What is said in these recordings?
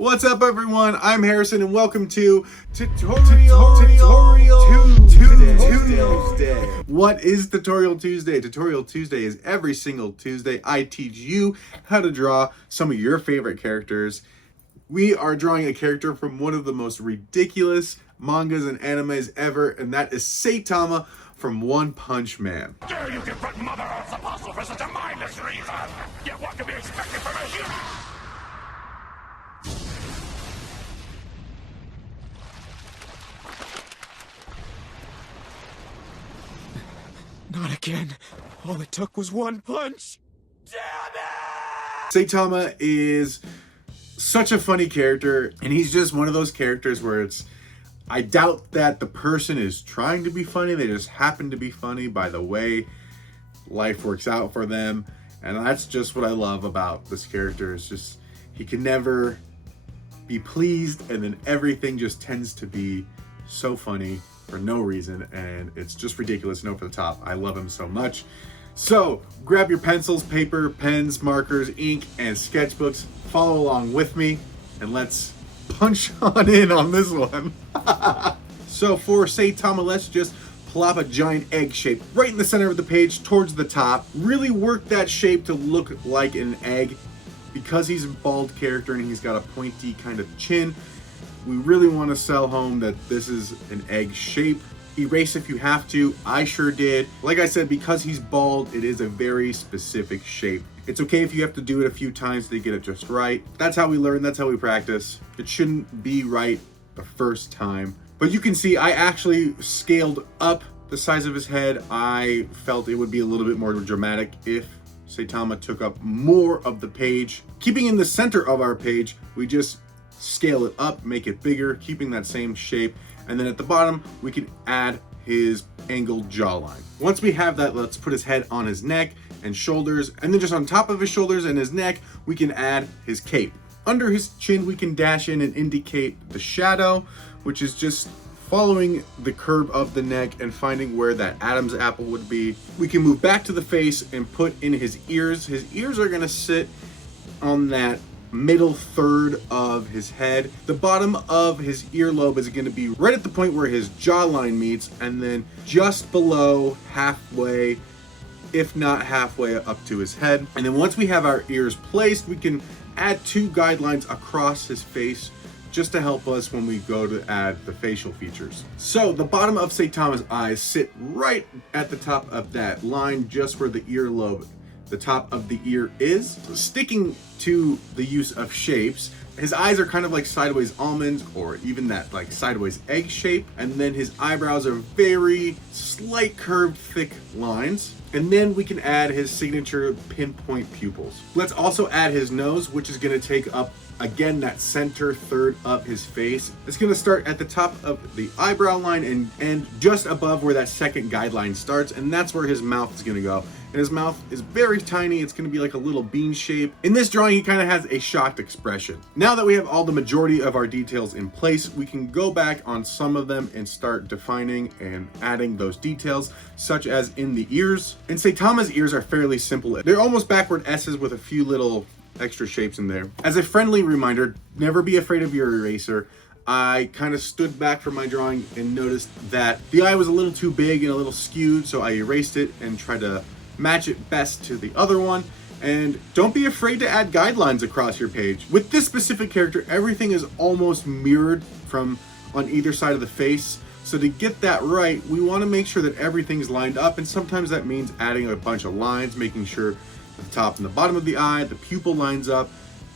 What's up, everyone? I'm Harrison, and welcome to Tutorial Tuesday. What is Tutorial Tuesday? Tutorial Tuesday is every single Tuesday I teach you how to draw some of your favorite characters. We are drawing a character from one of the most ridiculous mangas and animes ever, and that is Saitama from One Punch Man. Dare you confront Mother Earth's apostle for such a mindless reason? Yet what can be expected from a human? Not again. All it took was one punch. Damn it! Saitama is such a funny character, and he's just one of those characters where I doubt that the person is trying to be funny. They just happen to be funny by the way life works out for them. And that's just what I love about this character. It's just, he can never be pleased, and then everything just tends to be so funny for no reason, and it's just ridiculous and over the top. I love him so much. So grab your pencils, paper, pens, markers, ink, and sketchbooks. Follow along with me, and let's punch on in on this one. So for Saitama, let's just plop a giant egg shape right in the center of the page towards the top. Really work that shape to look like an egg. Because he's a bald character and he's got a pointy kind of chin, we really want to sell home that this is an egg shape. Erase if you have to. I sure did. Like I said, because he's bald, it is a very specific shape. It's okay if you have to do it a few times to get it just right. That's how we learn, that's how we practice. It shouldn't be right the first time. But you can see I actually scaled up the size of his head. I felt it would be a little bit more dramatic if Saitama took up more of the page. Keeping in the center of our page, we just scale it up, make it bigger, keeping that same shape. And then at the bottom, we can add his angled jawline. Once we have that, let's put his head on his neck and shoulders. And then just on top of his shoulders and his neck, we can add his cape. Under his chin, we can dash in and indicate the shadow, which is just following the curve of the neck and finding where that Adam's apple would be. We can move back to the face and put in his ears. His ears are gonna sit on that middle third of his head. The bottom of his earlobe is going to be right at the point where his jawline meets, and then just below halfway, if not halfway up to his head. And then once we have our ears placed, we can add two guidelines across his face just to help us when we go to add the facial features. So the bottom of Saitama's eyes sit right at the top of that line, just where the earlobe, the top of the ear is. So sticking to the use of shapes, his eyes are kind of like sideways almonds, or even that like sideways egg shape. And then his eyebrows are very slight curved, thick lines. And then we can add his signature pinpoint pupils. Let's also add his nose, which is gonna take up, again, that center third of his face. It's gonna start at the top of the eyebrow line and end just above where that second guideline starts, and that's where his mouth is gonna go. And his mouth is very tiny. It's gonna be like a little bean shape. In this drawing, he kind of has a shocked expression. Now that we have all the majority of our details in place, we can go back on some of them and start defining and adding those details, such as in the ears. And Saitama's ears are fairly simple. They're almost backward S's with a few little extra shapes in there. As a friendly reminder, never be afraid of your eraser. I kind of stood back from my drawing and noticed that the eye was a little too big and a little skewed, so I erased it and tried to match it best to the other one. And don't be afraid to add guidelines across your page. With this specific character, everything is almost mirrored from on either side of the face. So to get that right, we want to make sure that everything's lined up, and sometimes that means adding a bunch of lines, making sure the top and the bottom of the eye, the pupil lines up.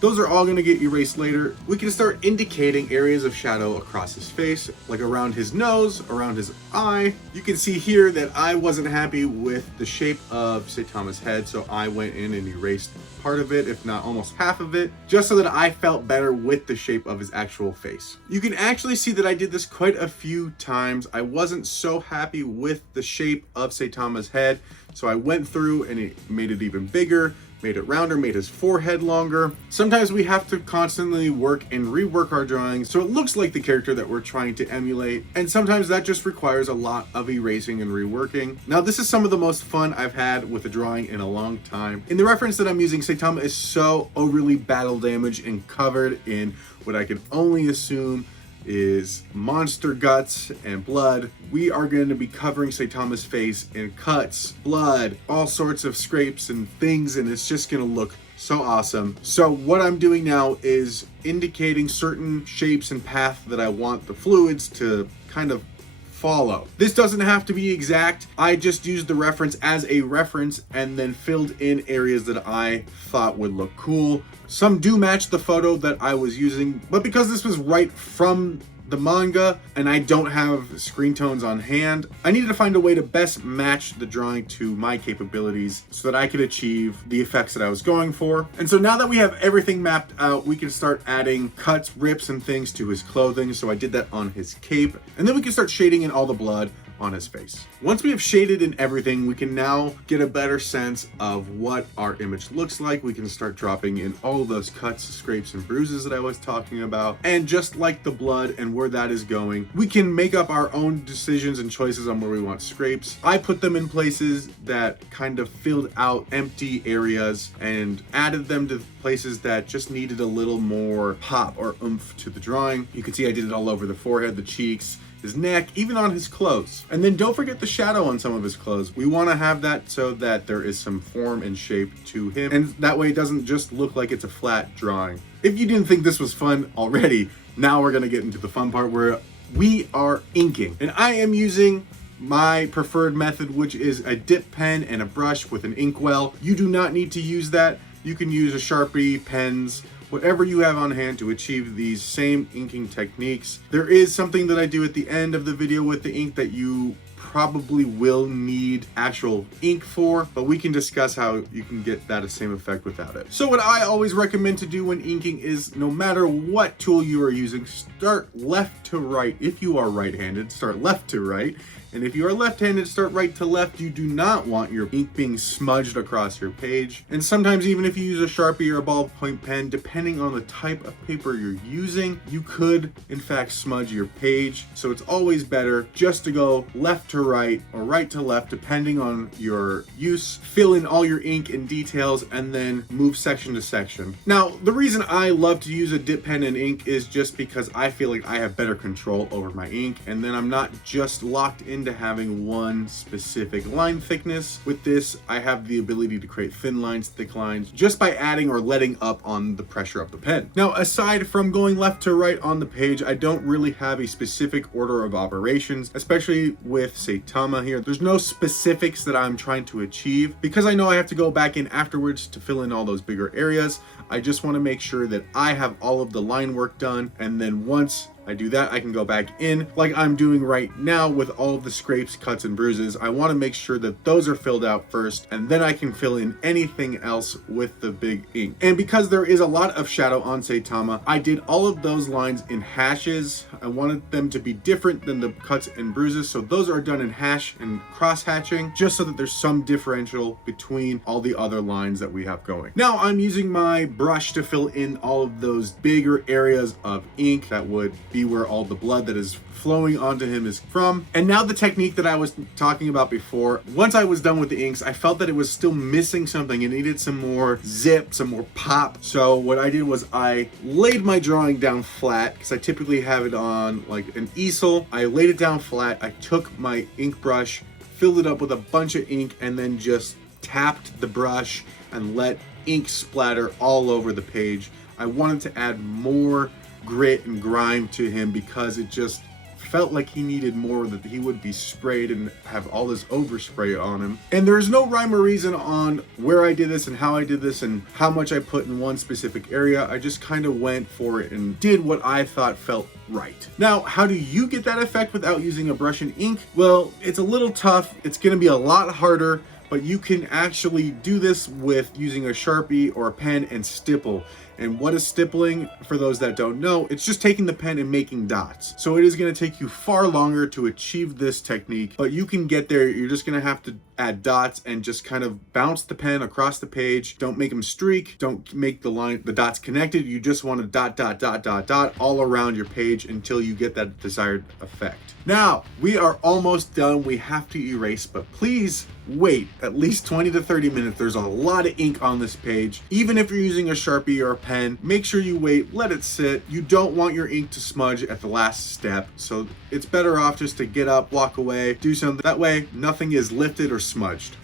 Those are all going to get erased later. We can start indicating areas of shadow across his face, like around his nose, around his eye. You can see here that I wasn't happy with the shape of Saitama's head, so I went in and erased part of it, if not almost half of it, just so that I felt better with the shape of his actual face. You can actually see that I did this quite a few times. I wasn't so happy with the shape of Saitama's head, so I went through and it made it even bigger, made it rounder, made his forehead longer. Sometimes we have to constantly work and rework our drawings so it looks like the character that we're trying to emulate, and sometimes that just requires a lot of erasing and reworking. Now this is some of the most fun I've had with a drawing in a long time. In the reference that I'm using, Saitama is so overly battle damaged and covered in what I can only assume is monster guts and blood. We are going to be covering Saitama's face in cuts, blood, all sorts of scrapes and things, and it's just going to look so awesome. So what I'm doing now is indicating certain shapes and paths that I want the fluids to kind of follow. This doesn't have to be exact. I just used the reference as a reference and then filled in areas that I thought would look cool. Some do match the photo that I was using, but because this was right from the manga and I don't have screen tones on hand, I needed to find a way to best match the drawing to my capabilities so that I could achieve the effects that I was going for. And so now that we have everything mapped out, we can start adding cuts, rips, and things to his clothing. So I did that on his cape, and then we can start shading in all the blood on his face. Once we have shaded in everything, we can now get a better sense of what our image looks like. We can start dropping in all of those cuts, scrapes, and bruises that I was talking about. And just like the blood and where that is going, we can make up our own decisions and choices on where we want scrapes. I put them in places that kind of filled out empty areas and added them to places that just needed a little more pop or oomph to the drawing. You can see I did it all over the forehead, the cheeks, his neck, even on his clothes. And then don't forget the shadow on some of his clothes. We want to have that so that there is some form and shape to him, and that way it doesn't just look like it's a flat drawing. If you didn't think this was fun already, now we're gonna get into the fun part where we are inking. And I am using my preferred method, which is a dip pen and a brush with an inkwell. You do not need to use that. You can use a Sharpie, pens, whatever you have on hand to achieve these same inking techniques. There is something that I do at the end of the video with the ink that you probably will need actual ink for, but we can discuss how you can get that same effect without it. So what I always recommend to do when inking is, no matter what tool you are using, start left to right. If you are right-handed, start left to right. And if you are left-handed, start right to left. You do not want your ink being smudged across your page. And sometimes even if you use a Sharpie or a ballpoint pen, depending on the type of paper you're using, you could in fact smudge your page. So it's always better just to go left to right or right to left, depending on your use. Fill in all your ink and details and then move section to section. Now, the reason I love to use a dip pen and ink is just because I feel like I have better control over my ink, and then I'm not just locked into having one specific line thickness. With this, I have the ability to create thin lines, thick lines, just by adding or letting up on the pressure of the pen. Now, aside from going left to right on the page, I don't really have a specific order of operations, especially with Saitama here. There's no specifics that I'm trying to achieve because I know I have to go back in afterwards to fill in all those bigger areas. I just want to make sure that I have all of the line work done, and then once I do that, I can go back in like I'm doing right now with all of the scrapes, cuts, and bruises. I want to make sure that those are filled out first, and then I can fill in anything else with the big ink. And because there is a lot of shadow on Saitama, I did all of those lines in hashes. I wanted them to be different than the cuts and bruises, so those are done in hash and cross hatching, just so that there's some differential between all the other lines that we have going. Now I'm using my brush to fill in all of those bigger areas of ink that would be where all the blood that is flowing onto him is from. And now the technique that I was talking about before, once I was done with the inks, I felt that it was still missing something. It needed some more zip, some more pop. So what I did was I laid my drawing down flat, because I typically have it on like an easel. I laid it down flat. I took my ink brush, filled it up with a bunch of ink, and then just tapped the brush and let ink splatter all over the page. I wanted to add more grit and grime to him because it just felt like he needed more, that he would be sprayed and have all this overspray on him. And there's no rhyme or reason on where I did this and how I did this and how much I put in one specific area. I just kind of went for it and did what I thought felt right. Now, how do you get that effect without using a brush and ink? Well, it's a little tough. It's going to be a lot harder, but you can actually do this with using a Sharpie or a pen and stipple. And what is stippling, for those that don't know, it's just taking the pen and making dots. So it is going to take you far longer to achieve this technique, but you can get there. You're just going to have to add dots and just kind of bounce the pen across the page. Don't make them streak. Don't make the dots connected. You just want to dot, dot, dot, dot, dot all around your page until you get that desired effect. Now, we are almost done. We have to erase, but please wait at least 20 to 30 minutes. There's a lot of ink on this page. Even if you're using a Sharpie or a pen, make sure you wait, let it sit. You don't want your ink to smudge at the last step, so it's better off just to get up, walk away, do something. That way, nothing is lifted or smudged.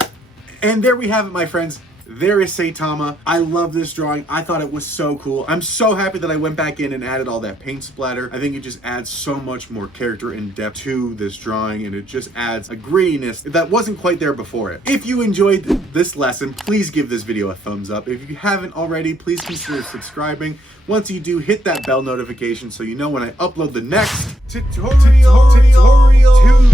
And there we have it, my friends. There is Saitama. I love this drawing. I thought it was so cool. I'm so happy that I went back in and added all that paint splatter. I think it just adds so much more character and depth to this drawing, and it just adds a grittiness that wasn't quite there before it. If you enjoyed this lesson, please give this video a thumbs up. If you haven't already, please consider subscribing. Once you do, hit that bell notification so you know when I upload the next tutorial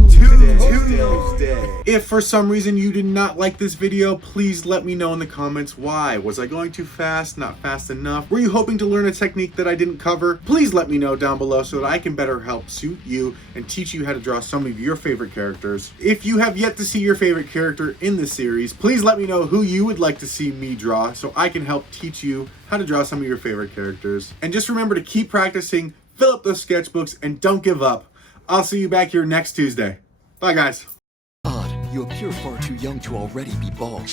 Tuesday. If for some reason you did not like this video, please let me know in the comments why. Was I going too fast? Not fast enough? Were you hoping to learn a technique that I didn't cover? Please let me know down below so that I can better help suit you and teach you how to draw some of your favorite characters. If you have yet to see your favorite character in the series, please let me know who you would like to see me draw so I can help teach you how to draw some of your favorite characters. And just remember to keep practicing, fill up those sketchbooks, and don't give up. I'll see you back here next Tuesday. Bye, guys. Odd, you appear far too young to already be bald.